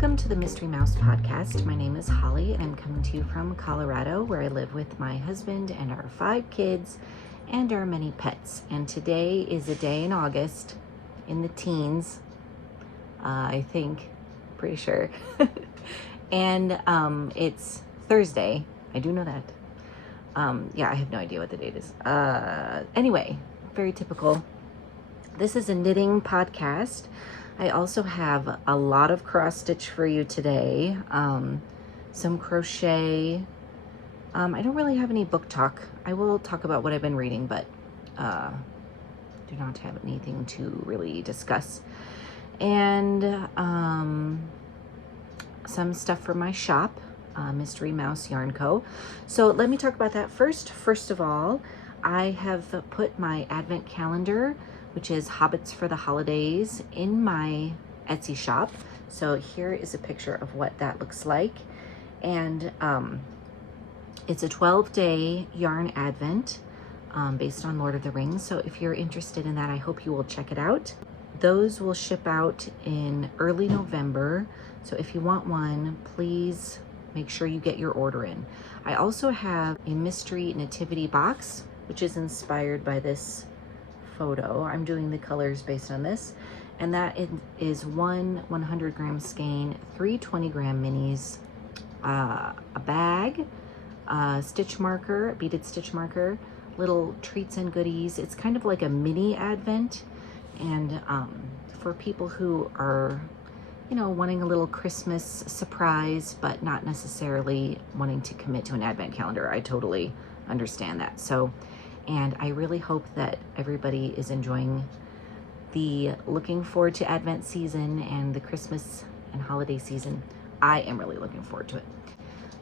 Welcome to the Mystery Mouse Podcast. My name is Holly and I'm coming to you from Colorado, where I live with my husband and our 5 kids and our many pets. And today is a day in August, in the teens, I think, pretty sure. And it's Thursday. I do know that. Yeah, I have no idea what the date is. Anyway, very typical. This is a knitting podcast. I also have a lot of cross stitch for you today. Some crochet. I don't really have any book talk. I will talk about what I've been reading, but do not have anything to really discuss. And some stuff for my shop, Mystery Mouse Yarn Co. So let me talk about that first. First of all, I have put my advent calendar, which is Hobbits for the Holidays, in my Etsy shop. So here is a picture of what that looks like. And it's a 12-day yarn advent based on Lord of the Rings. So if you're interested in that, I hope you will check it out. Those will ship out in early November. So if you want one, please make sure you get your order in. I also have a mystery nativity box, which is inspired by this photo. I'm doing the colors based on this, and that is one 100-gram skein, 3 20-gram minis, a bag, stitch marker, beaded stitch marker, little treats and goodies. It's kind of like a mini advent, and for people who are, you know, wanting a little Christmas surprise but not necessarily wanting to commit to an advent calendar, I totally understand that. So, and I really hope that everybody is enjoying the looking forward to Advent season and the Christmas and holiday season. I am really looking forward to it.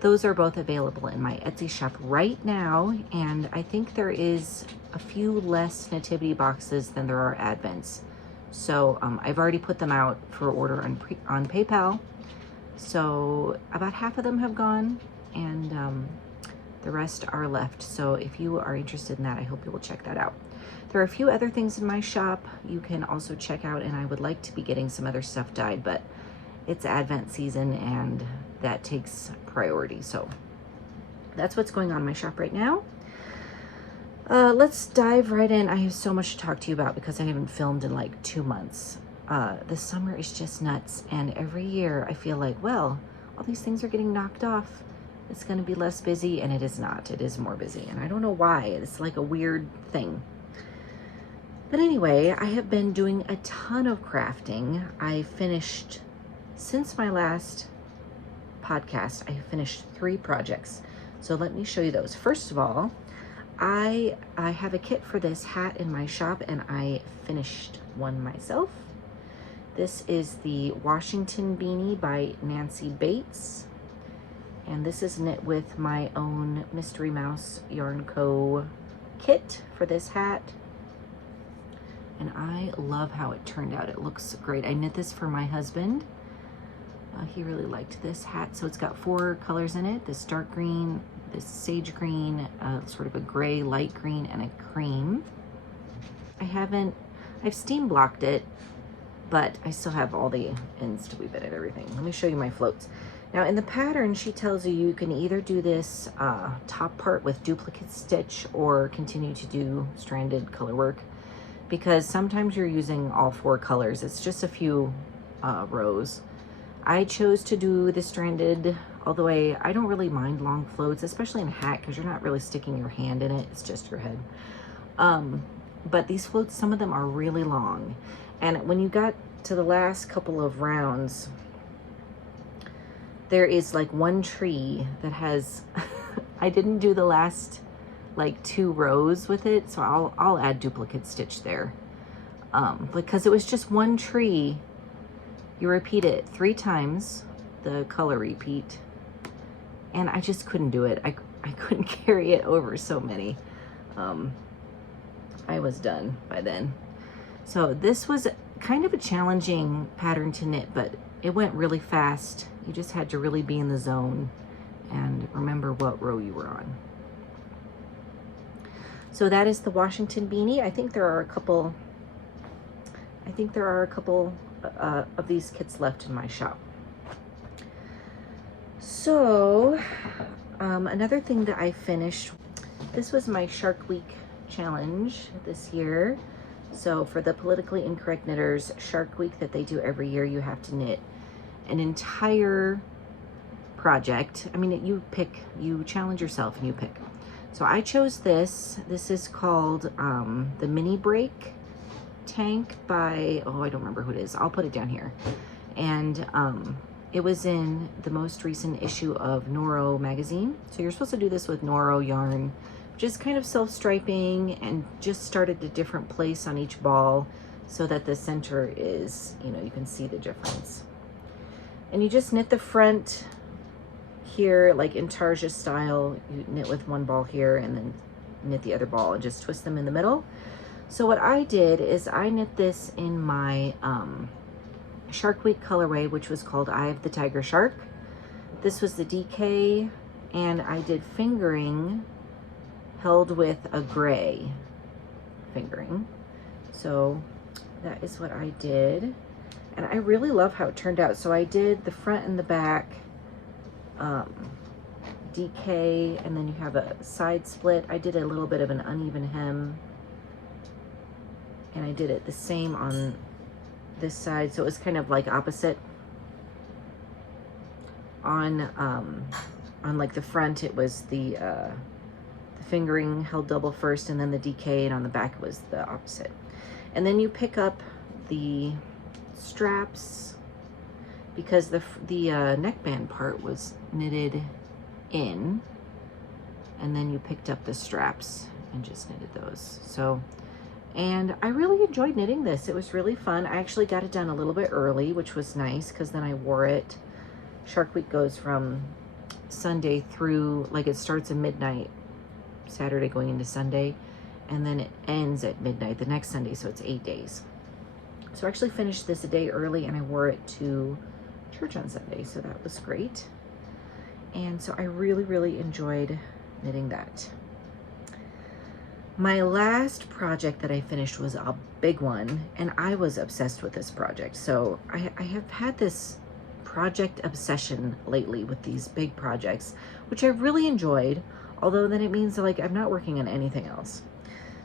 Those are both available in my Etsy shop right now, and I think there is a few less nativity boxes than there are Advents. So I've already put them out for order on PayPal. So about half of them have gone, and the rest are left. So if you are interested in that, I hope you will check that out. There are a few other things in my shop you can also check out, and I would like to be getting some other stuff dyed, but it's Advent season and that takes priority. So that's what's going on in my shop right now. Let's dive right in. I have so much to talk to you about because I haven't filmed in like 2 months. The summer is just nuts, and every year I feel like, well, all these things are getting knocked off. It's going to be less busy, and it is not. It is more busy, and I don't know why. It's like a weird thing. But anyway, I have been doing a ton of crafting. I finished, since my last podcast, I finished 3 projects. So let me show you those. First of all, I have a kit for this hat in my shop, and I finished one myself. This is the Washington Beanie by Nancy Bates. And this is knit with my own Mystery Mouse Yarn Co. kit for this hat. And I love how it turned out. It looks great. I knit this for my husband. He really liked this hat. So it's got 4 colors in it. This dark green, this sage green, sort of a gray, light green, and a cream. I've steam blocked it, but I still have all the ends to weave it and everything. Let me show you my floats. Now in the pattern, she tells you you can either do this top part with duplicate stitch or continue to do stranded color work, because sometimes you're using all 4 colors. It's just a few rows. I chose to do the stranded, although I don't really mind long floats, especially in a hat, because you're not really sticking your hand in it. It's just your head. But these floats, some of them are really long. And when you got to the last couple of rounds, there is like one tree that has, I didn't do the last like 2 rows with it, so I'll add duplicate stitch there. Because it was just one tree. You repeat it 3 times, the color repeat, and I just couldn't do it. I couldn't carry it over so many. I was done by then. So this was kind of a challenging pattern to knit, but it went really fast. You just had to really be in the zone and remember what row you were on. So that is the Washington Beanie. I think there are a couple of these kits left in my shop. So another thing that I finished, this was my Shark Week challenge this year. So for the politically incorrect knitters, Shark Week that they do every year, you have to knit an entire project. I mean, you challenge yourself and you pick. So I chose this. This is called the Mini Break Tank by, oh, I don't remember who it is. I'll put it down here. And it was in the most recent issue of Noro Magazine. So you're supposed to do this with Noro yarn, just kind of self-striping, and just start at a different place on each ball so that the center is, you can see the difference. And you just knit the front here, like in Tarja style. You knit with one ball here and then knit the other ball and just twist them in the middle. So what I did is I knit this in my Shark Week colorway, which was called Eye of the Tiger Shark. This was the DK, and I did fingering held with a gray fingering. So that is what I did, and I really love how it turned out. So I did the front and the back DK, and then you have a side split. I did a little bit of an uneven hem, and I did it the same on this side, so it was kind of like opposite. On like the front, it was the fingering held double first, and then the DK, and on the back was the opposite. And then you pick up the straps, because the neckband part was knitted in, and then you picked up the straps and just knitted those. So, and I really enjoyed knitting this. It was really fun. I actually got it done a little bit early, which was nice, because then I wore it. Shark Week goes from Sunday through, like, it starts at midnight, Saturday going into Sunday, and then it ends at midnight the next Sunday, so it's 8 days. So I actually finished this a day early, and I wore it to church on Sunday, so that was great. And so I really, really enjoyed knitting that. My last project that I finished was a big one, and I was obsessed with this project. So I have had this project obsession lately with these big projects, which I really enjoyed, although then it means that, like, I'm not working on anything else.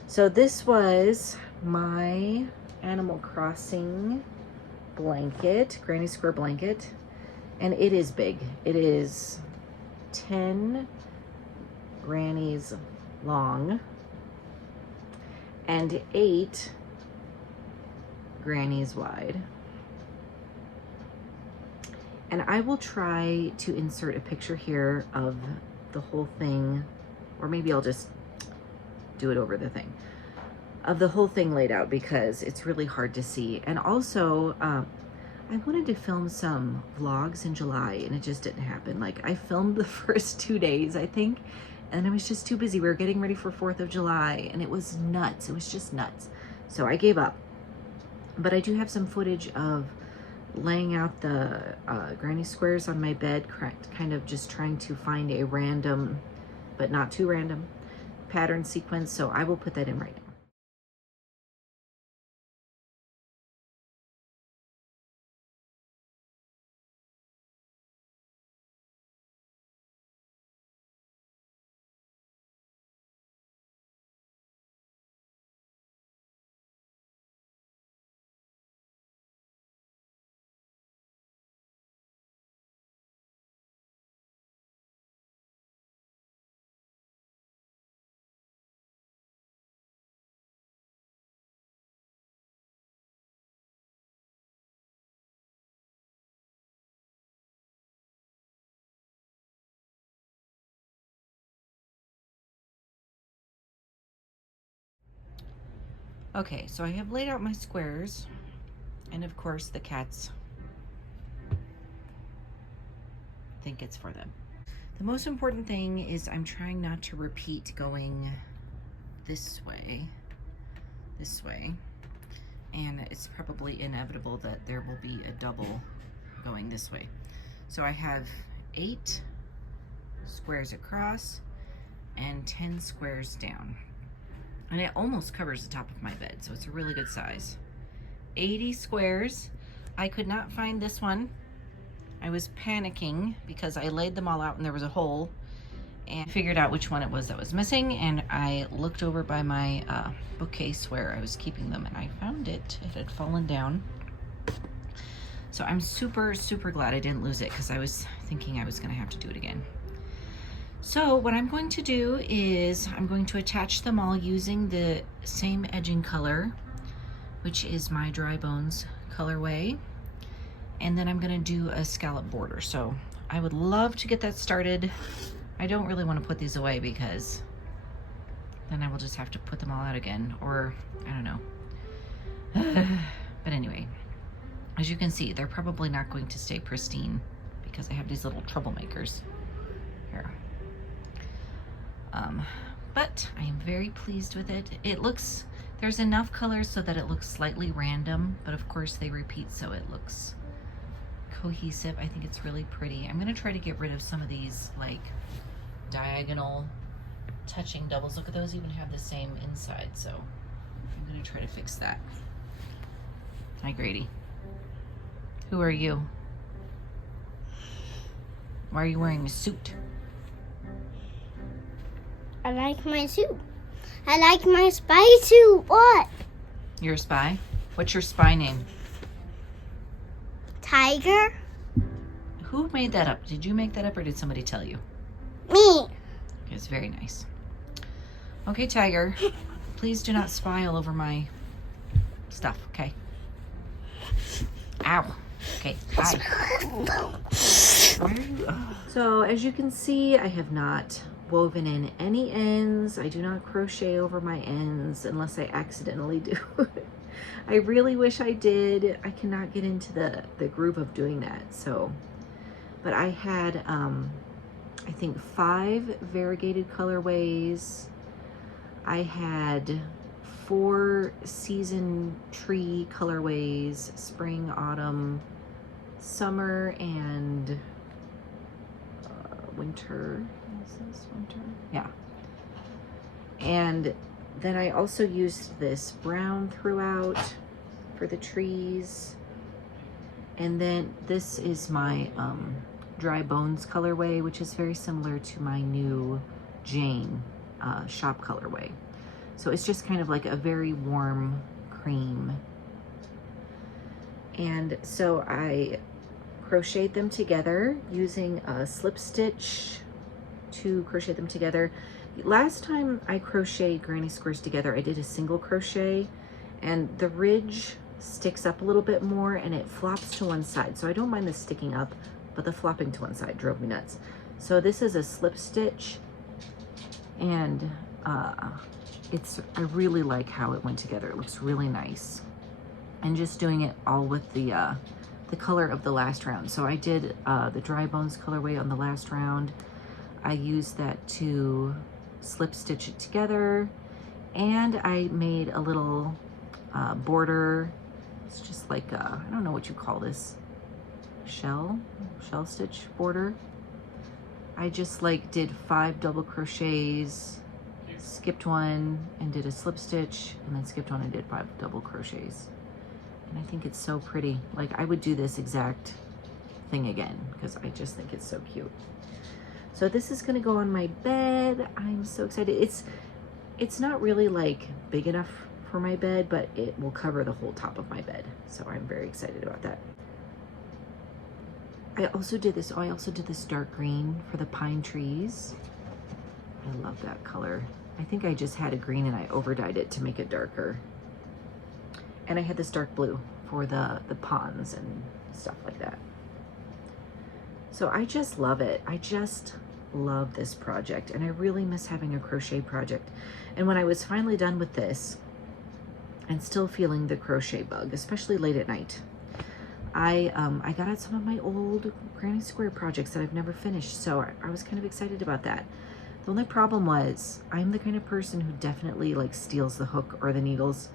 So this was my Animal Crossing blanket, granny square blanket, and it is big. It is 10 grannies long and 8 grannies wide. And I will try to insert a picture here of the whole thing, or maybe I'll just do it over the thing, of the whole thing laid out, because it's really hard to see. And also, I wanted to film some vlogs in July, and it just didn't happen. Like, I filmed the first 2 days, I think, and I was just too busy. We were getting ready for 4th of July, and it was nuts. It was just nuts. So I gave up. But I do have some footage of laying out the granny squares on my bed, kind of just trying to find a random, but not too random, pattern sequence. So I will put that in right now. Okay, so I have laid out my squares, and of course the cats think it's for them. The most important thing is I'm trying not to repeat going this way, and it's probably inevitable that there will be a double going this way. So I have 8 squares across and 10 squares down. And it almost covers the top of my bed, so it's a really good size. 80 squares. I could not find this one. I was panicking because I laid them all out and there was a hole, and figured out which one it was that was missing, and I looked over by my bookcase where I was keeping them and I found it. It had fallen down. So I'm super, super glad I didn't lose it because I was thinking I was gonna have to do it again. So what I'm going to do is I'm going to attach them all using the same edging color, which is my Dry Bones colorway. And then I'm gonna do a scallop border. So I would love to get that started. I don't really want to put these away because then I will just have to put them all out again, or I don't know. But anyway, as you can see, they're probably not going to stay pristine because I have these little troublemakers here. But I am very pleased with it. It looks, there's enough colors so that it looks slightly random, but of course they repeat so it looks cohesive. I think it's really pretty. I'm gonna try to get rid of some of these like diagonal touching doubles. Look at those, even have the same inside, so I'm gonna try to fix that. Hi Grady. Who are you? Why are you wearing a suit? I like my suit. I like my spy suit. What? You're a spy? What's your spy name? Tiger? Who made that up? Did you make that up or did somebody tell you? Me. It's very nice. Okay, Tiger. Please do not spy all over my stuff, okay? Ow. Okay, hi. Why are you... So, as you can see, I have not woven in any ends. I do not crochet over my ends unless I accidentally do. I really wish I did. I cannot get into the groove of doing that. So, but I had, I think 5 variegated colorways. I had 4 season tree colorways, spring, autumn, summer, and winter. Is this winter? Yeah. And then I also used this brown throughout for the trees. And then this is my Dry Bones colorway, which is very similar to my new Jane shop colorway. So it's just kind of like a very warm cream. And so I crocheted them together using a slip stitch to crochet them together. Last time I crocheted granny squares together, I did a single crochet and the ridge sticks up a little bit more and it flops to one side. So I don't mind the sticking up, but the flopping to one side drove me nuts. So this is a slip stitch, and I really like how it went together. It looks really nice. And just doing it all with the color of the last round. So I did the Dry Bones colorway on the last round. I used that to slip stitch it together, and I made a little border. It's just like I don't know what you call this, shell stitch border. I just like did 5 double crochets, skipped one and did a slip stitch, and then skipped one and did 5 double crochets. And I think it's so pretty. Like, I would do this exact thing again because I just think it's so cute. So this is gonna go on my bed. I'm so excited. It's not really like big enough for my bed, but it will cover the whole top of my bed. So I'm very excited about that. I also did this dark green for the pine trees. I love that color. I think I just had a green and I over-dyed it to make it darker. And I had this dark blue for the ponds and stuff like that. So I just love it. I just love this project, and I really miss having a crochet project. And when I was finally done with this and still feeling the crochet bug, especially late at night, I got out some of my old granny square projects that I've never finished. So I was kind of excited about that. The only problem was I'm the kind of person who definitely like steals the hook or the needles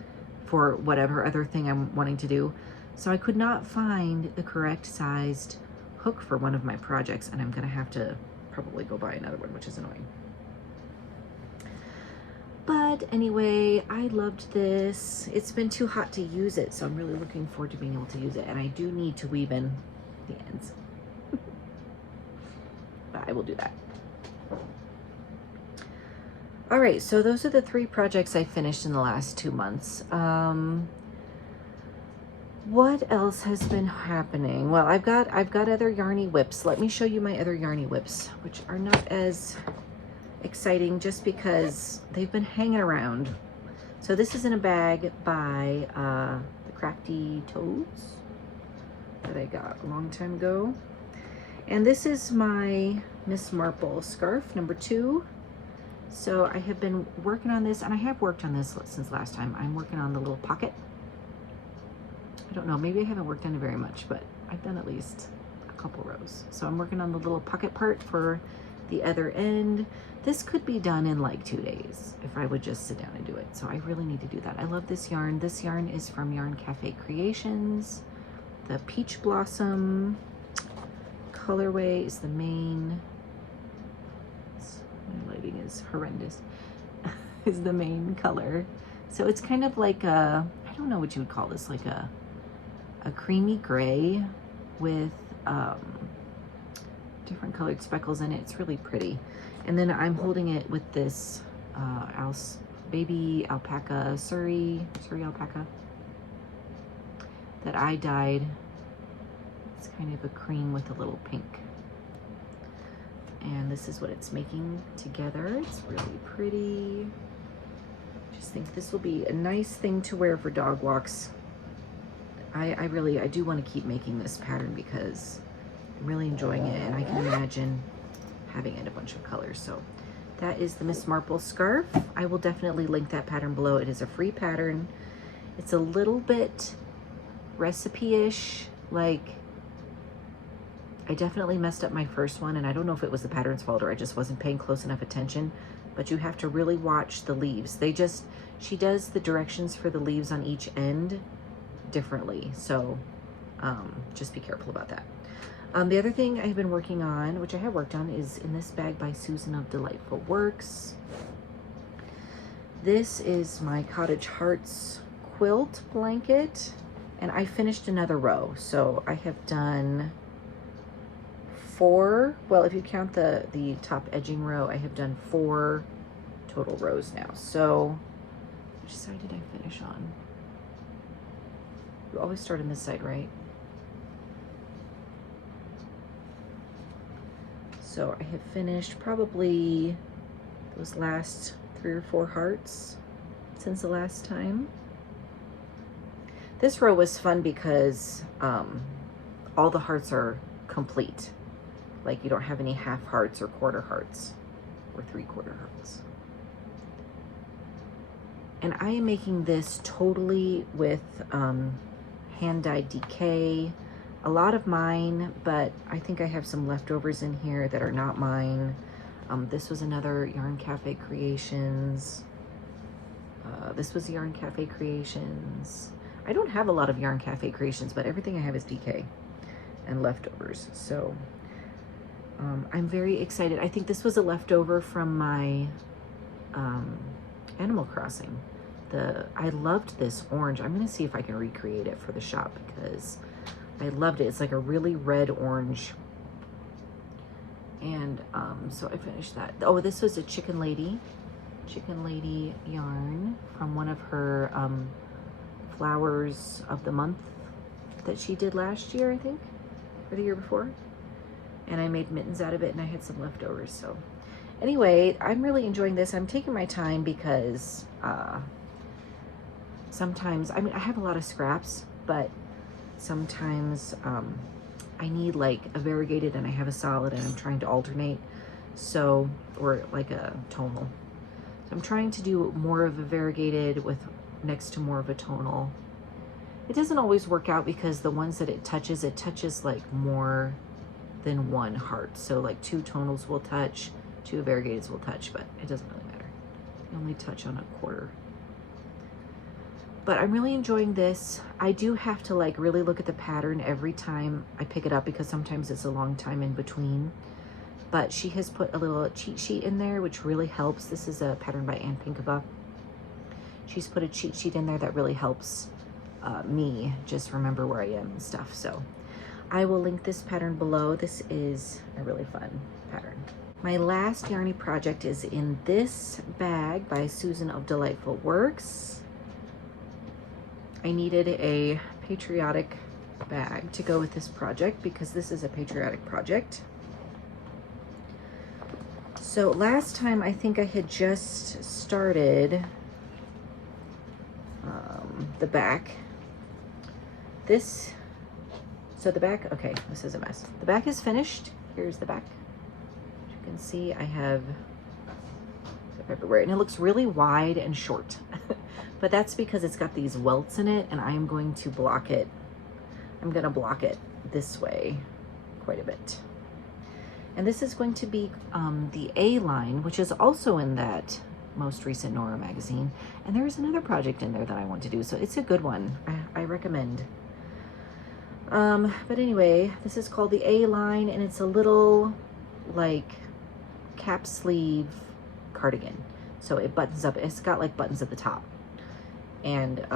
for whatever other thing I'm wanting to do. So I could not find the correct sized hook for one of my projects, and I'm gonna have to probably go buy another one, which is annoying. But anyway, I loved this. It's been too hot to use it, so I'm really looking forward to being able to use it, and I do need to weave in the ends. I will do that. All right, so those are the 3 projects I finished in the last 2 months. What else has been happening? Well, I've got other yarny whips. Let me show you my other yarny whips, which are not as exciting just because they've been hanging around. So this is in a bag by the Crafty Toads that I got a long time ago. And this is my Miss Marple Scarf, number 2. So I have been working on this, and I have worked on this since last time. I'm working on the little pocket. I don't know, maybe I haven't worked on it very much, but I've done at least a couple rows. So I'm working on the little pocket part for the other end. This could be done in like 2 days if I would just sit down and do it. So I really need to do that. I love this yarn. This yarn is from Yarn Cafe Creations. The Peach Blossom colorway is the main. My lighting is horrendous. Is the main color. So it's kind of like a, I don't know what you would call this, like a creamy gray with different colored speckles in it. It's really pretty. And then I'm holding it with this baby alpaca, Surrey alpaca that I dyed. It's kind of a cream with a little pink. And this is what it's making together. It's really pretty. Just think this will be a nice thing to wear for dog walks. I do want to keep making this pattern because I'm really enjoying it, and I can imagine having it in a bunch of colors. So that is the Miss Marple Scarf. I will definitely link that pattern below. It is a free pattern. It's a little bit recipe-ish. Like, I definitely messed up my first one, and I don't know if it was the pattern's fault or I just wasn't paying close enough attention, but you have to really watch the leaves. She does the directions for the leaves on each end differently, so just be careful about that. The other thing I've been working on, which I have worked on, is in this bag by Susan of Delightful Works. This is my Cottage Hearts Quilt blanket, and I finished another row, so I have done 4, well, if you count the top edging row, I have done 4 total rows now. So which side did I finish on? You always start on this side, right? So I have finished probably those last 3 or 4 hearts since the last time. This row was fun because all the hearts are complete. Like, you don't have any half hearts or quarter hearts or 3/4 hearts. And I am making this totally with hand-dyed DK. A lot of mine, but I think I have some leftovers in here that are not mine. This was another Yarn Cafe Creations. This was Yarn Cafe Creations. I don't have a lot of Yarn Cafe Creations, but everything I have is DK and leftovers. So I'm very excited. I think this was a leftover from my Animal Crossing. I loved this orange. I'm gonna see if I can recreate it for the shop because I loved it. It's like a really red orange. And so I finished that. Oh, this was a Chicken Lady yarn from one of her flowers of the month that she did last year, I think, or the year before. And I made mittens out of it, and I had some leftovers. So anyway, I'm really enjoying this. I'm taking my time because sometimes, I mean, I have a lot of scraps, but sometimes I need like a variegated and I have a solid and I'm trying to alternate. So, or like a tonal. So I'm trying to do more of a variegated with next to more of a tonal. It doesn't always work out because the ones that it touches like more than one heart. So like 2 tonals will touch, 2 variegateds will touch, but it doesn't really matter. You only touch on a quarter. But I'm really enjoying this. I do have to like really look at the pattern every time I pick it up because sometimes it's a long time in between. But she has put a little cheat sheet in there, which really helps. This is a pattern by Ann Pinkava. She's put a cheat sheet in there that really helps me just remember where I am and stuff. So I will link this pattern below. This is a really fun pattern. My last yarny project is in this bag by Susan of Delightful Works. I needed a patriotic bag to go with this project because this is a patriotic project. So last time I think I had just started the back. So the back, okay, this is a mess. The back is finished. Here's the back. As you can see, I have stuff everywhere, and it looks really wide and short. But that's because it's got these welts in it, and I am going to block it. I'm gonna block it this way quite a bit. And this is going to be the A line, which is also in that most recent Noro magazine. And there is another project in there that I want to do, so it's a good one. I recommend. But anyway, this is called the A line, and it's a little like cap sleeve cardigan. So it buttons up, it's got like buttons at the top. And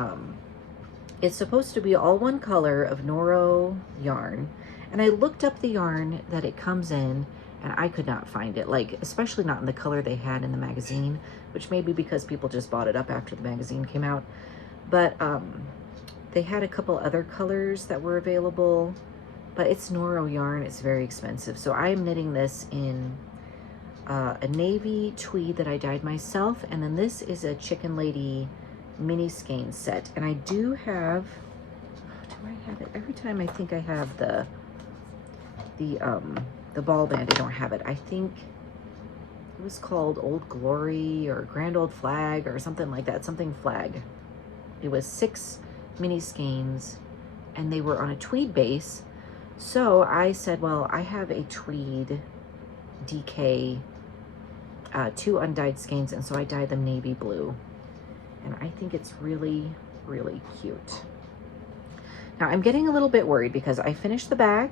it's supposed to be all one color of Noro yarn. And I looked up the yarn that it comes in, and I could not find it, like especially not in the color they had in the magazine, which may be because people just bought it up after the magazine came out. But they had a couple other colors that were available, but it's Noro yarn, it's very expensive. So I'm knitting this in a navy tweed that I dyed myself, and then this is a Chicken Lady mini skein set. And I do have, do I have it? Every time I think I have the ball band, I don't have it. I think it was called Old Glory or Grand Old Flag or something like that, something flag. It was 6 mini skeins, and they were on a tweed base. So I said, well, I have a tweed DK 2 undyed skeins, and so I dyed them navy blue, and I think it's really, really cute. Now I'm getting a little bit worried because I finished the back,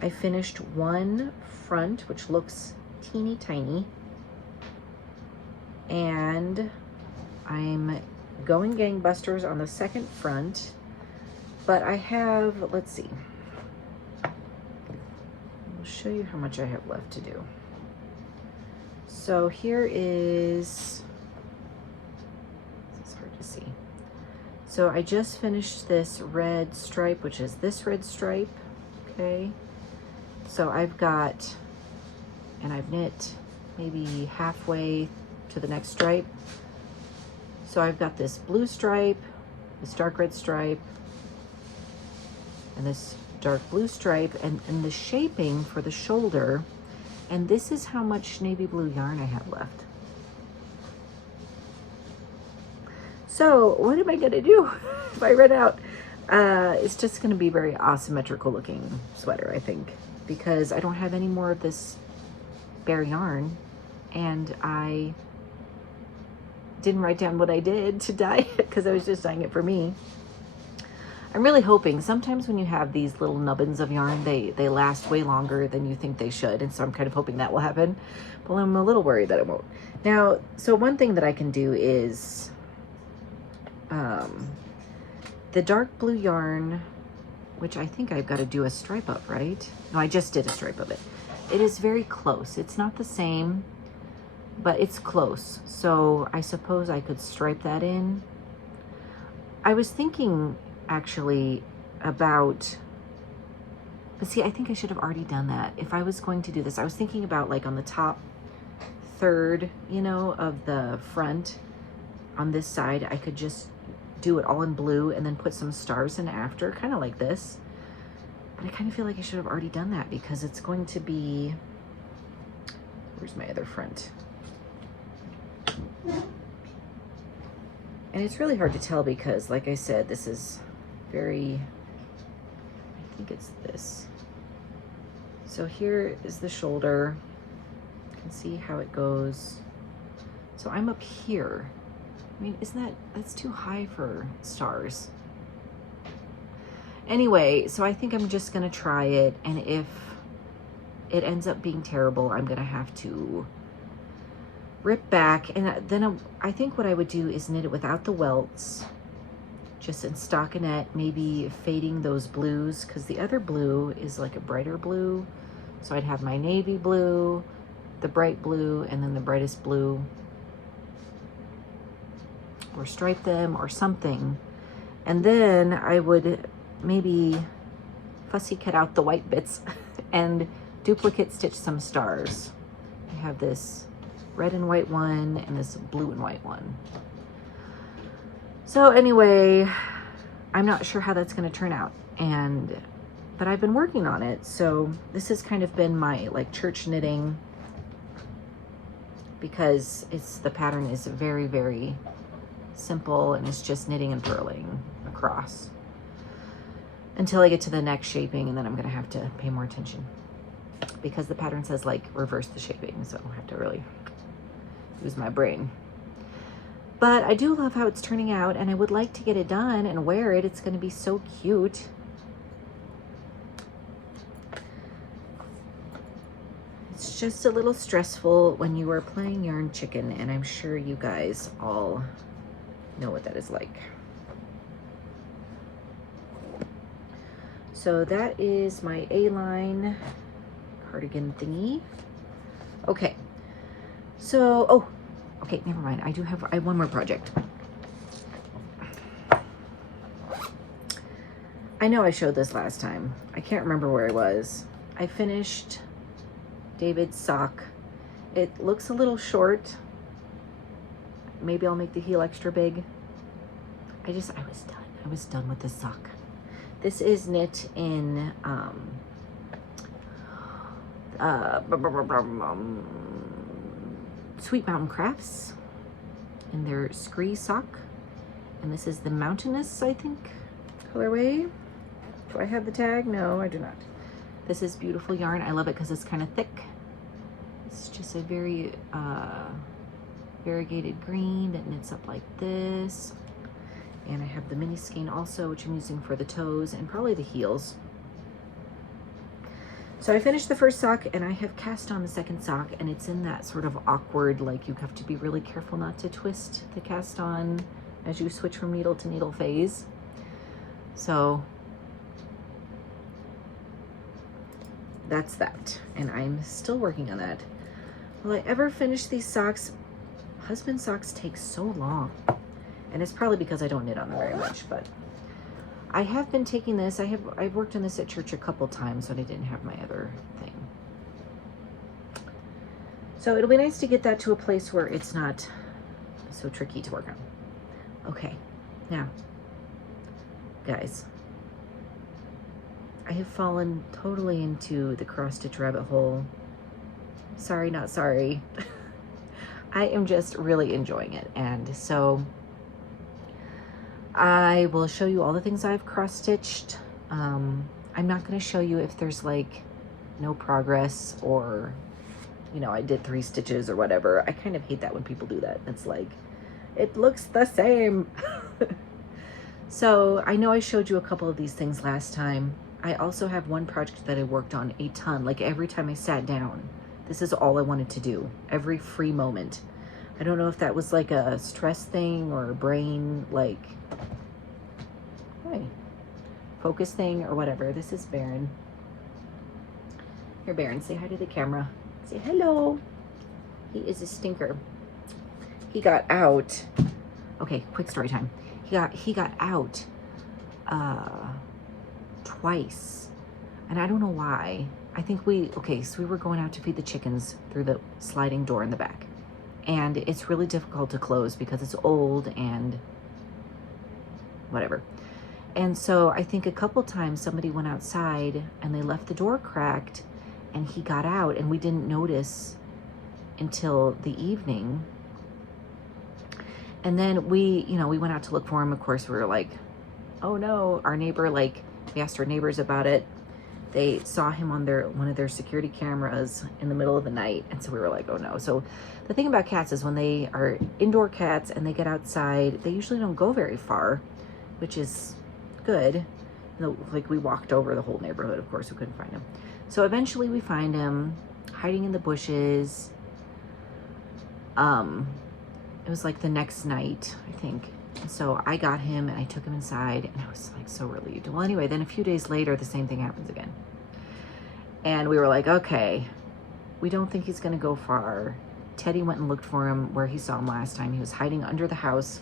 I finished one front, which looks teeny tiny, and I'm going gangbusters on the second front, but I have, let's see, I'll show you how much I have left to do. So here is, this is hard to see. So I just finished this red stripe, which is this red stripe, okay? So I've got, and I've knit maybe halfway to the next stripe. So I've got this blue stripe, this dark red stripe, and this dark blue stripe, and the shaping for the shoulder. And this is how much navy blue yarn I have left. So what am I gonna do if I run out? It's just gonna be very asymmetrical looking sweater, I think, because I don't have any more of this bare yarn, and I didn't write down what I did to dye it because I was just dyeing it for me. I'm really hoping, sometimes when you have these little nubbins of yarn, they last way longer than you think they should, and so I'm kind of hoping that will happen, but I'm a little worried that it won't. Now, so one thing that I can do is the dark blue yarn, which I think I've got to do a stripe of, right? No, I just did a stripe of it. It is very close. It's not the same, but it's close. So I suppose I could stripe that in. I was thinking actually about, but see, I think I should have already done that. If I was going to do this, I was thinking about like on the top third, you know, of the front on this side, I could just do it all in blue and then put some stars in after, kind of like this. But I kind of feel like I should have already done that because it's going to be, where's my other front? And it's really hard to tell because, like I said, this is very, I think it's this. So here is the shoulder. You can see how it goes. So I'm up here. I mean, that's too high for stars. Anyway, so I think I'm just gonna try it, and if it ends up being terrible, I'm gonna have to rip back, and then I think what I would do is knit it without the welts, just in stockinette, maybe fading those blues, because the other blue is like a brighter blue, So I'd have my navy blue, the bright blue, and then the brightest blue, or stripe them or something. And then I would maybe fussy cut out the white bits and duplicate stitch some stars. I have this red and white one and this blue and white one. So anyway, I'm not sure how that's going to turn out, but I've been working on it. So this has kind of been my like church knitting, because the pattern is very, very simple, and it's just knitting and purling across until I get to the neck shaping, and then I'm going to have to pay more attention because the pattern says like reverse the shaping, so I have to really use my brain. But I do love how it's turning out, and I would like to get it done and wear it. It's going to be so cute. It's just a little stressful when you are playing yarn chicken, and I'm sure you guys all know what that is like. So that is my A-line cardigan thingy. Okay, so, oh, okay, never mind. I have one more project. I know I showed this last time. I can't remember where I was. I finished David's sock. It looks a little short. Maybe I'll make the heel extra big. I was done. I was done with this sock. This is knit in Sweet Mountain Crafts in their Scree sock. And this is the Mountainous, I think, colorway. Do I have the tag? No, I do not. This is beautiful yarn. I love it because it's kind of thick. It's just a very variegated green that knits up like this. And I have the mini skein also, which I'm using for the toes and probably the heels. So I finished the first sock, and I have cast on the second sock, and it's in that sort of awkward, like you have to be really careful not to twist the cast on as you switch from needle to needle phase. So that's that, and I'm still working on that. Will I ever finish these socks? Husband's socks take so long, and it's probably because I don't knit on them very much, but I have been taking this. I've worked on this at church a couple times when I didn't have my other thing. So it'll be nice to get that to a place where it's not so tricky to work on. Okay, now, guys, I have fallen totally into the cross stitch rabbit hole. Sorry, not sorry. I am just really enjoying it, and so I will show you all the things I've cross-stitched. I'm not going to show you if there's like no progress, or, you know, I did 3 stitches or whatever. I kind of hate that when people do that. It's like, it looks the same. So I know I showed you a couple of these things last time. I also have one project that I worked on a ton. Like every time I sat down, this is all I wanted to do. Every free moment. I don't know if that was like a stress thing or a brain, like, hey, focus thing or whatever. This is Baron. Here, Baron, say hi to the camera. Say hello. He is a stinker. He got out. Okay, quick story time. He got out twice, and I don't know why. I think so we were going out to feed the chickens through the sliding door in the back, and it's really difficult to close because it's old and whatever. And so I think a couple times somebody went outside and they left the door cracked, and he got out, and we didn't notice until the evening. And then we went out to look for him. Of course, we were like, oh no, our neighbor, like, we asked our neighbors about it. They saw him on one of their security cameras in the middle of the night. And so we were like, oh no. So the thing about cats is when they are indoor cats and they get outside, they usually don't go very far, which is good. You know, like, we walked over the whole neighborhood. Of course, we couldn't find him. So eventually we find him hiding in the bushes. It was like the next night, I think. So I got him and I took him inside, and I was like so relieved. Well, anyway, then a few days later, the same thing happens again. And we were like, okay, we don't think he's gonna go far. Teddy went and looked for him where he saw him last time. He was hiding under the house.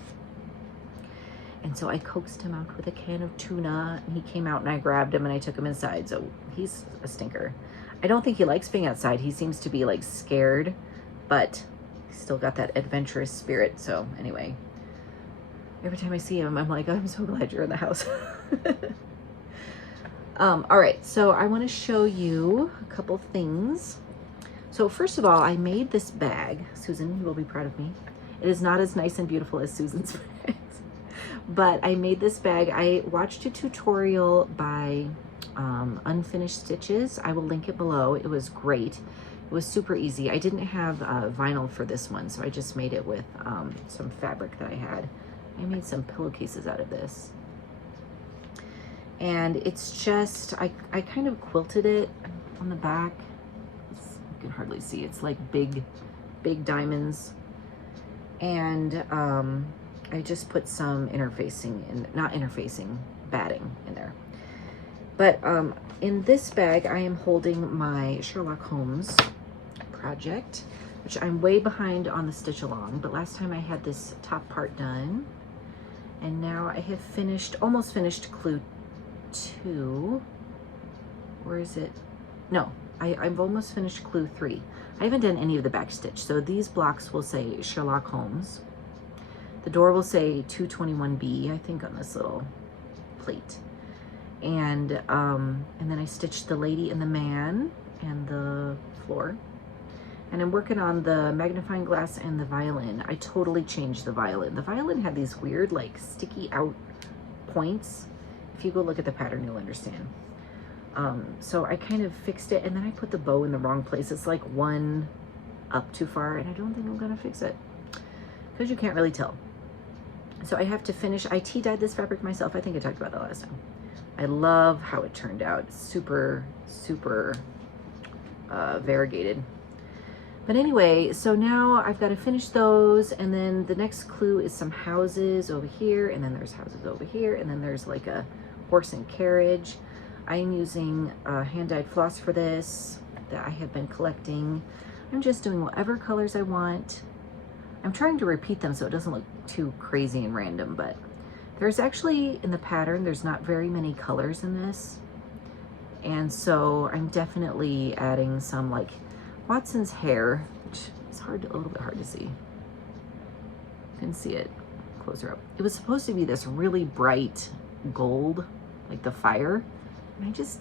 And so I coaxed him out with a can of tuna, and he came out and I grabbed him and I took him inside. So he's a stinker. I don't think he likes being outside. He seems to be like scared, but he's still got that adventurous spirit. So anyway, every time I see him, I'm like, I'm so glad you're in the house. All right, so I want to show you a couple things. So first of all, I made this bag. Susan, you will be proud of me. It is not as nice and beautiful as Susan's bags, but I made this bag. I watched a tutorial by Unfinished Stitches. I will link it below. It was great. It was super easy. I didn't have vinyl for this one, so I just made it with some fabric that I had. I made some pillowcases out of this. And it's just, I kind of quilted it on the back. You can hardly see. It's like big diamonds. And I just put some batting in there. But in this bag, I am holding my Sherlock Holmes project, which I'm way behind on the Stitch-A-Long, but last time I had this top part done. And now I have almost finished clue 2. Where is it? No, I've almost finished clue 3. I haven't done any of the back stitch. So these blocks will say Sherlock Holmes. The door will say 221B, I think, on this little plate. And then I stitched the lady and the man and the floor. And I'm working on the magnifying glass and the violin. I totally changed the violin. The violin had these weird, like, sticky out points. If you go look at the pattern, you'll understand. So I kind of fixed it, and then I put the bow in the wrong place. It's like one up too far, and I don't think I'm gonna fix it because you can't really tell. So I have to finish. I tea-dyed this fabric myself. I think I talked about that last time. I love how it turned out. It's super, super variegated. But anyway, so now I've got to finish those, and then the next clue is some houses over here, and then there's houses over here, and then there's like a horse and carriage. I'm using hand-dyed floss for this that I have been collecting. I'm just doing whatever colors I want. I'm trying to repeat them so it doesn't look too crazy and random, but there's actually, in the pattern, there's not very many colors in this. And so I'm definitely adding some, like Watson's hair, which is a little bit hard to see. You can see it closer up. It was supposed to be this really bright gold, like the fire. And I just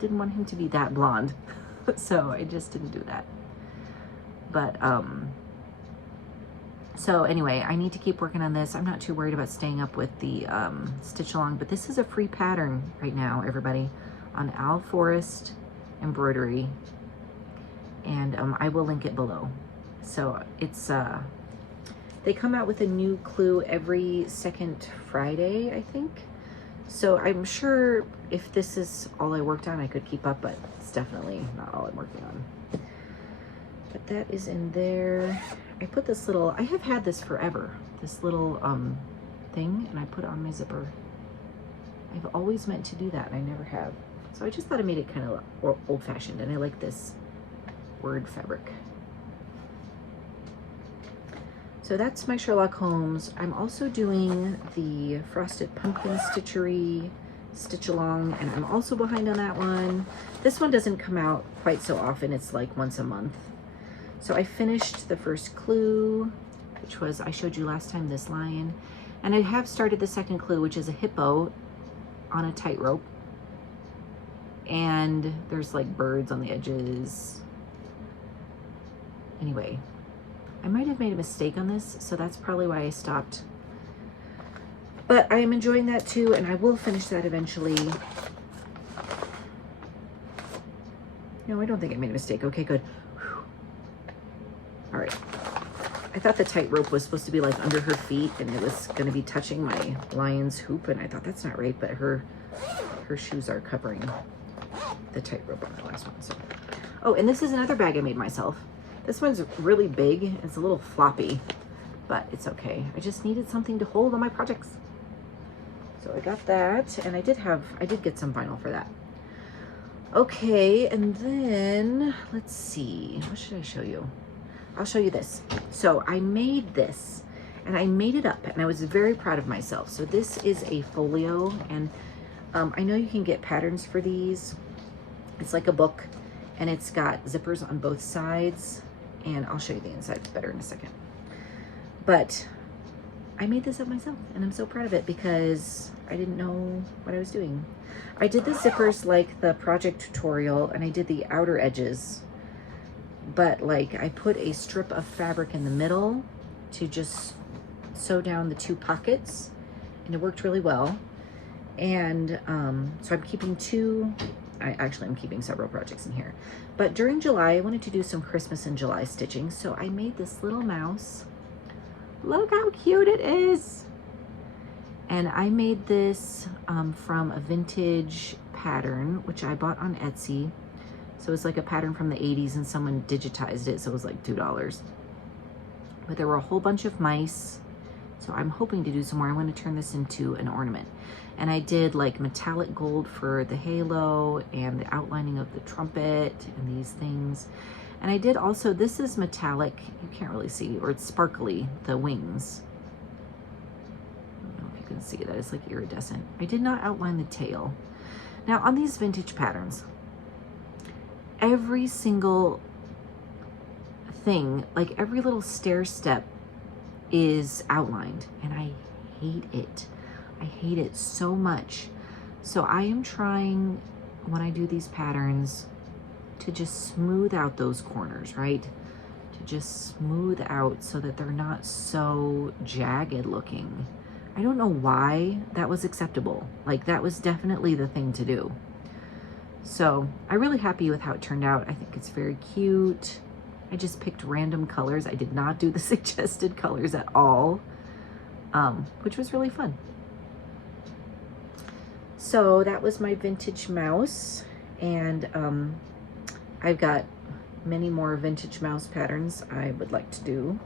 didn't want him to be that blonde. So I just didn't do that. But, so anyway, I need to keep working on this. I'm not too worried about staying up with the Stitch-A-Long, but this is a free pattern right now, everybody, on Al Forrest embroidery. And I will link it below. So it's, they come out with a new clue every second Friday, I think. So I'm sure if this is all I worked on, I could keep up, but it's definitely not all I'm working on. But that is in there. I put this little, I have had this forever, this little thing, and I put it on my zipper. I've always meant to do that, and I never have. So I just thought I made it kind of old-fashioned, and I like this word fabric. So that's my Sherlock Holmes. I'm also doing the Frosted Pumpkin Stitchery Stitch-A-Long, and I'm also behind on that one. This one doesn't come out quite so often. It's like once a month. So I finished the first clue, which was, I showed you last time, this lion. And I have started the second clue, which is a hippo on a tightrope. And there's like birds on the edges. Anyway, I might have made a mistake on this, so that's probably why I stopped. But I am enjoying that too, and I will finish that eventually. No, I don't think I made a mistake. Okay, good. Whew. All right. I thought the tightrope was supposed to be like under her feet, and it was going to be touching my lion's hoop, and I thought that's not right, but her shoes are covering the tightrope on the last one. So, oh, and this is another bag I made myself. This one's really big. It's a little floppy, but it's okay. I just needed something to hold on my projects. So I got that, and I did get some vinyl for that. Okay, and then let's see, what should I show you? I'll show you this. So I made this and I made it up and I was very proud of myself. So this is a folio, and I know you can get patterns for these. It's like a book and it's got zippers on both sides, and I'll show you the inside better in a second. But I made this up myself and I'm so proud of it because I didn't know what I was doing. I did the zippers like the project tutorial, and I did the outer edges, but like I put a strip of fabric in the middle to just sew down the two pockets, and it worked really well. And so I'm keeping I'm keeping several projects in here. But during July, I wanted to do some Christmas in July stitching, so I made this little mouse. Look how cute it is. And I made this from a vintage pattern, which I bought on Etsy. So it's like a pattern from the 80s and someone digitized it, so it was like $2. But there were a whole bunch of mice, so I'm hoping to do some more. I want to turn this into an ornament. And I did like metallic gold for the halo and the outlining of the trumpet and these things. And I did also, this is metallic, you can't really see, or it's sparkly, the wings. I don't know if you can see that, it's like iridescent. I did not outline the tail. Now on these vintage patterns, every single thing, like every little stair step is outlined, and I hate it. I hate it so much. So I am trying, when I do these patterns, to just smooth out those corners, right? To just smooth out so that they're not so jagged looking. I don't know why that was acceptable. Like that was definitely the thing to do. So I'm really happy with how it turned out. I think it's very cute. I just picked random colors. I did not do the suggested colors at all, which was really fun. So that was my vintage mouse, and I've got many more vintage mouse patterns I would like to do.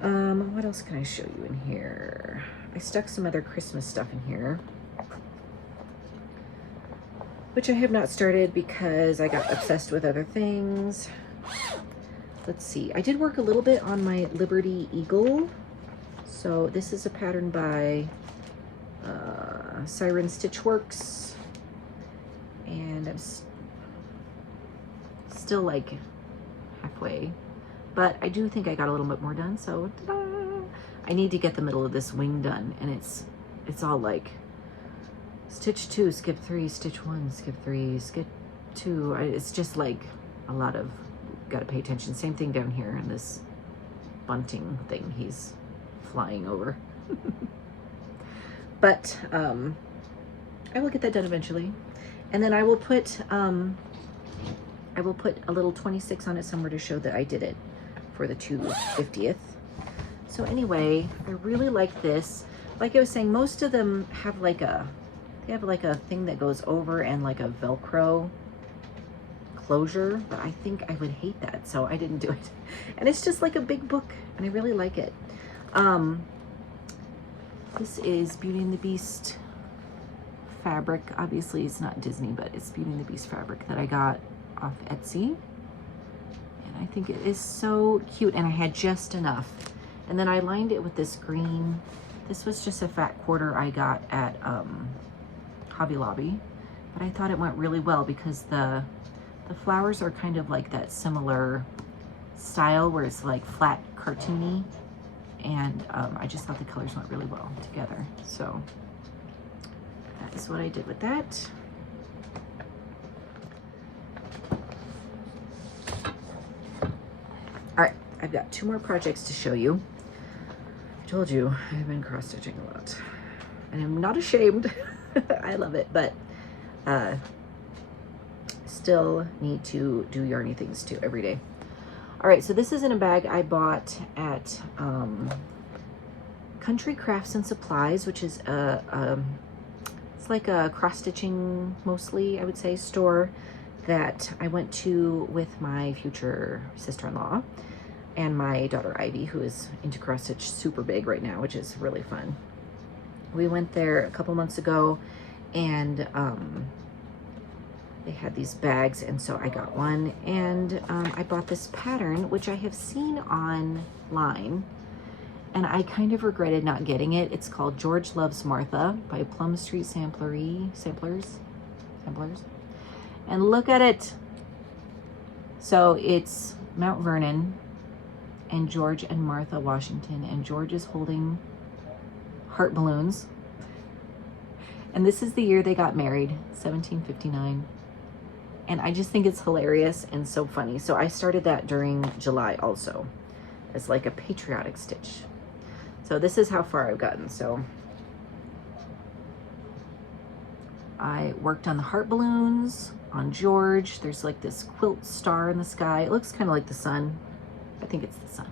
What else can I show you in here? I stuck some other Christmas stuff in here, which I have not started because I got obsessed with other things. Let's see, I did work a little bit on my Liberty Eagle. So this is a pattern by Siren Stitch Works, and I'm still like halfway, but I do think I got a little bit more done. So I need to get the middle of this wing done, and it's all like stitch 2, skip 3, stitch 1, skip 3, skip 2. It's just like a lot of, gotta pay attention. Same thing down here in this bunting thing he's flying over. But I will get that done eventually, and then I will put a little 26 on it somewhere to show that I did it for the 250th. So anyway, I really like this. Like I was saying, most of them have like a thing that goes over and like a Velcro closure, but I think I would hate that, so I didn't do it. And it's just like a big book, and I really like it. This is Beauty and the Beast fabric. Obviously it's not Disney, but it's Beauty and the Beast fabric that I got off Etsy, and I think it is so cute, and I had just enough. And then I lined it with this green. This was just a fat quarter I got at Hobby Lobby, but I thought it went really well because the flowers are kind of like that similar style where it's like flat cartoony, and I just thought the colors went really well together. So that is what I did with that. All right, I've got 2 more projects to show you. I told you I've been cross-stitching a lot, and I'm not ashamed. I love it, but still need to do yarny things too every day. All right, so this is in a bag I bought at Country Crafts and Supplies, which is it's like a cross-stitching, mostly, I would say, store that I went to with my future sister-in-law and my daughter Ivy, who is into cross-stitch super big right now, which is really fun. We went there a couple months ago, and they had these bags, and so I got one. And I bought this pattern, which I have seen online, and I kind of regretted not getting it. It's called George Loves Martha by Plum Street Samplers. And look at it. So it's Mount Vernon and George and Martha Washington, and George is holding heart balloons. And this is the year they got married, 1759. And I just think it's hilarious and so funny. So I started that during July also as like a patriotic stitch. So this is how far I've gotten. So I worked on the heart balloons on George. There's like this quilt star in the sky. It looks kind of like the sun. I think it's the sun.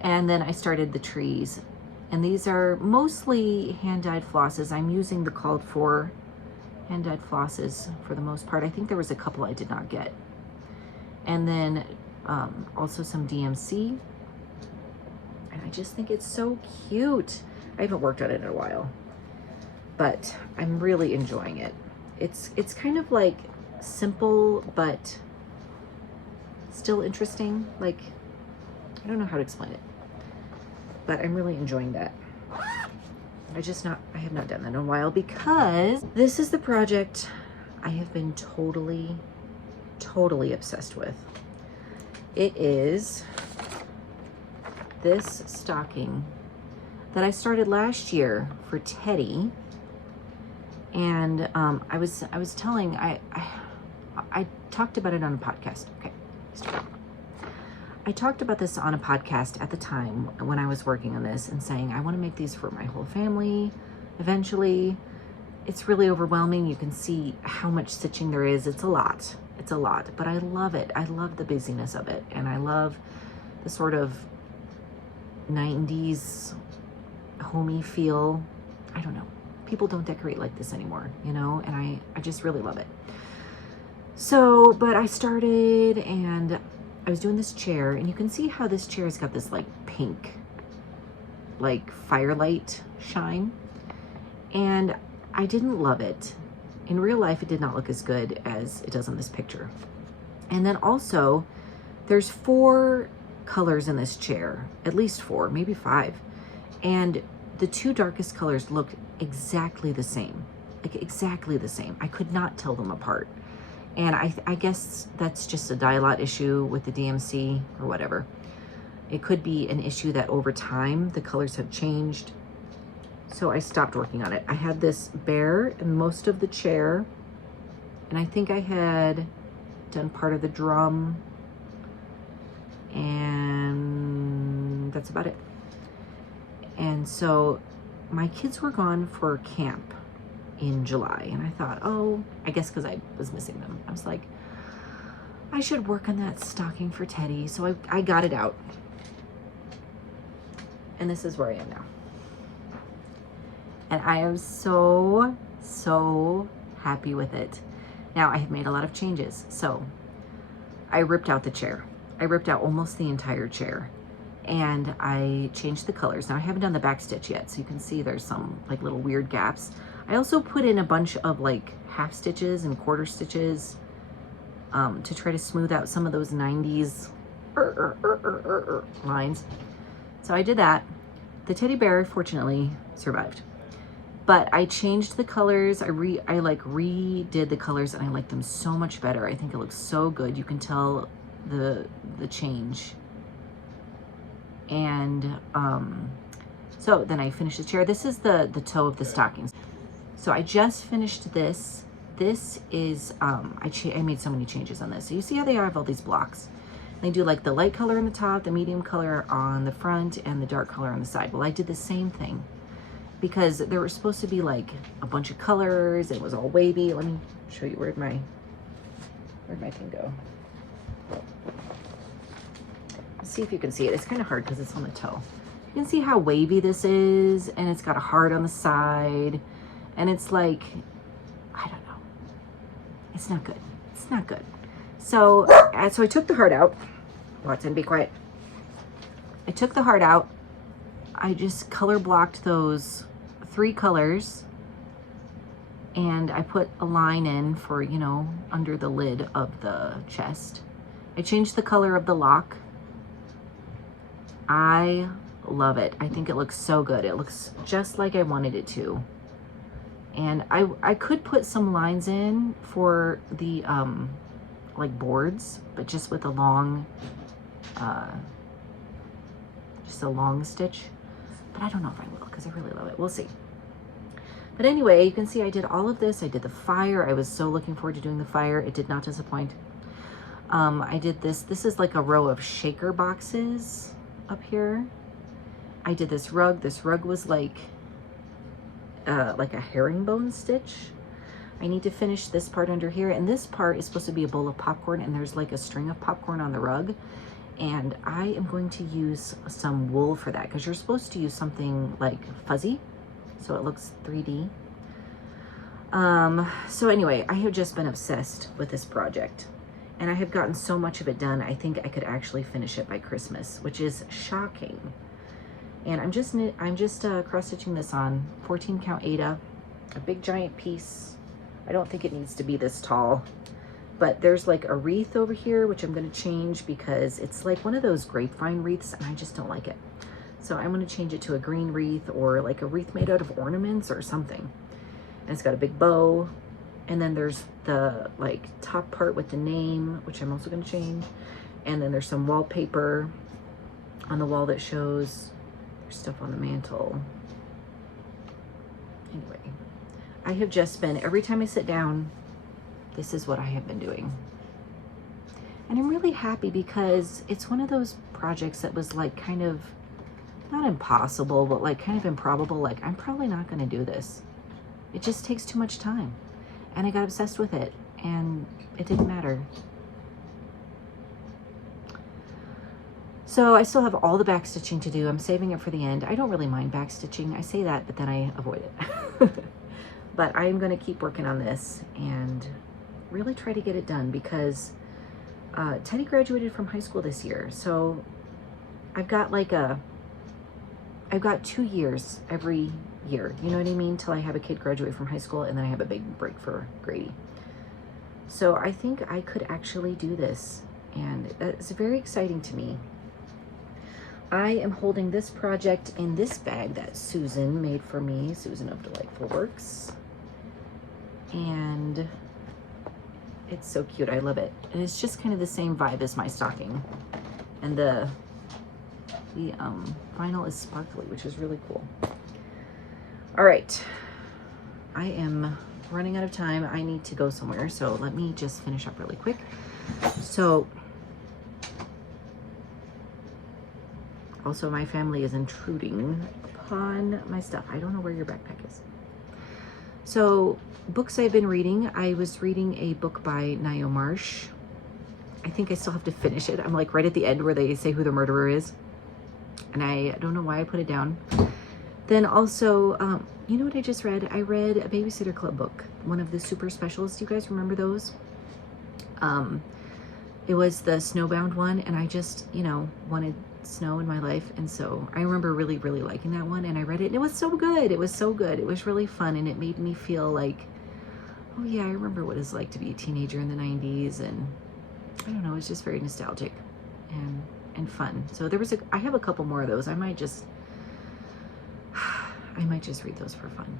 And then I started the trees. And these are mostly hand-dyed flosses. I'm using the called for hand-dyed flosses for the most part. I think there was a couple I did not get. And then also some DMC. And I just think it's so cute. I haven't worked on it in a while, but I'm really enjoying it. It's kind of like simple, but still interesting. Like, I don't know how to explain it, but I'm really enjoying that. I have not done that in a while because this is the project I have been totally obsessed with. It is this stocking that I started last year for Teddy. And I was telling, I talked about it on a podcast. Okay, I talked about this on a podcast at the time when I was working on this and saying, I want to make these for my whole family eventually. It's really overwhelming. You can see how much stitching there is. It's a lot, but I love it. I love the busyness of it. And I love the sort of 90s homey feel. I don't know. People don't decorate like this anymore, you know, and I just really love it. So, but I started and I was doing this chair, and you can see how this chair has got this like pink, like firelight shine. And I didn't love it. In real life, it did not look as good as it does in this picture. And then also, there's 4 colors in this chair, at least 4, maybe 5. And the 2 darkest colors looked exactly the same, like exactly the same. I could not tell them apart. And I guess that's just a dye-lot issue with the DMC or whatever. It could be an issue that over time the colors have changed. So I stopped working on it. I had this bear in most of the chair, and I think I had done part of the drum, and that's about it. And so my kids were gone for camp in July, and I thought, oh, I guess because I was missing them, I was like, I should work on that stocking for Teddy. So I got it out, and this is where I am now. And I am so happy with it. Now, I have made a lot of changes. So I ripped out the chair. I ripped out almost the entire chair, and I changed the colors. Now, I haven't done the back stitch yet, so you can see there's some like little weird gaps. I also put in a bunch of like half stitches and quarter stitches to try to smooth out some of those 90s lines. So I did that. The teddy bear, fortunately, survived. But I changed the colors. I redid the colors, and I like them so much better. I think it looks so good. You can tell the change. And so then I finished the chair. This is the toe of the stockings. So I just finished this. This is, I made so many changes on this. So you see how they have all these blocks. They do like the light color on the top, the medium color on the front, and the dark color on the side. Well, I did the same thing because there were supposed to be like a bunch of colors. It was all wavy. Let me show you where'd my thing go. Let's see if you can see it. It's kind of hard because it's on the toe. You can see how wavy this is, and it's got a heart on the side, and it's like, I don't know. It's not good. It's not good. So I took the heart out. Watson, be quiet. I took the heart out. I just color blocked those 3 colors And I put a line in for, you know, under the lid of the chest. I changed the color of the lock. I love it. I think it looks so good. It looks just like I wanted it to. And I could put some lines in for the like boards, but just with a long just a long stitch. But I don't know if I will, because I really love it. We'll see. But anyway, you can see I did all of this. I did the fire. I was so looking forward to doing the fire. It did not disappoint. I did this. This is like a row of shaker boxes up here. I did this rug. This rug was like a herringbone stitch. I need to finish this part under here, and this part is supposed to be a bowl of popcorn, and there's like a string of popcorn on the rug, and I am going to use some wool for that, because you're supposed to use something like fuzzy so it looks 3D. So anyway, I have just been obsessed with this project, and I have gotten so much of it done. I think I could actually finish it by Christmas, which is shocking. And I'm just cross stitching this on 14 count Aida, a big giant piece. I don't think it needs to be this tall, but there's like a wreath over here, which I'm going to change because it's like one of those grapevine wreaths, and I just don't like it. So I'm going to change it to a green wreath, or like a wreath made out of ornaments or something. And it's got a big bow, and then there's the like top part with the name, which I'm also going to change. And then there's some wallpaper on the wall that shows there's stuff on the mantle. Anyway, I have just been, every time I sit down, this is what I have been doing. And I'm really happy because it's one of those projects that was like kind of, not impossible, but like kind of improbable. Like, I'm probably not going to do this. It just takes too much time. And I got obsessed with it, and it didn't matter. So I still have all the back stitching to do. I'm saving it for the end. I don't really mind back stitching. I say that, but then I avoid it. But I'm going to keep working on this and really try to get it done, because Teddy graduated from high school this year. So I've got like I've got 2 years every year, you know what I mean, till I have a kid graduate from high school, and then I have a big break for Grady. So I think I could actually do this, and it's very exciting to me. I am holding this project in this bag that Susan made for me, Susan of Delightful Works, and it's so cute. I love it, and it's just kind of the same vibe as my stocking, and the vinyl is sparkly, which is really cool. All right, I am running out of time. I need to go somewhere, so let me just finish up really quick. So also, my family is intruding upon my stuff. I don't know where your backpack is. So books I've been reading, I was reading a book by Nio Marsh. I think I still have to finish it. I'm like right at the end where they say who the murderer is, and I don't know why I put it down. Then also, you know what I just read? I read a Babysitter Club book, one of the super specials. Do you guys remember those? It was the snowbound one, and I just, you know, wanted snow in my life, and so I remember really, really liking that one, and I read it, and it was so good. It was so good. It was really fun, and it made me feel like, oh yeah, I remember what it's like to be a teenager in the 90s, and I don't know, it's just very nostalgic and fun. So there was I have a couple more of those. I might just read those for fun.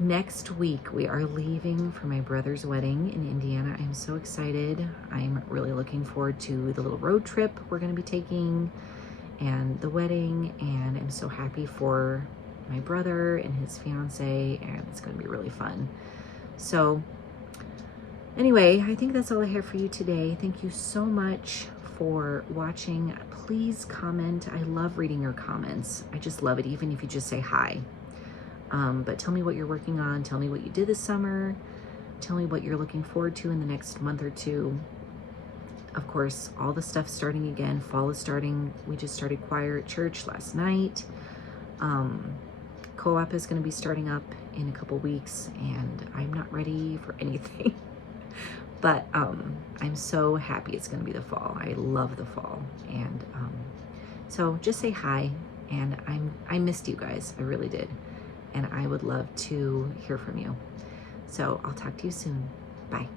Next week, we are leaving for my brother's wedding in Indiana. I'm so excited. I'm really looking forward to the little road trip we're going to be taking and the wedding, and I'm so happy for my brother and his fiance, and it's going to be really fun. So anyway, I think that's all I have for you today. Thank you so much for watching. Please comment. I love reading your comments. I just love it, even if you just say hi. But tell me what you're working on. Tell me what you did this summer. Tell me what you're looking forward to in the next month or two. Of course, all the stuff's starting again. Fall is starting. We just started choir at church last night. Co-op is going to be starting up in a couple weeks, and I'm not ready for anything. But I'm so happy it's going to be the fall. I love the fall. And so just say hi. And I missed you guys. I really did. And I would love to hear from you. So I'll talk to you soon. Bye.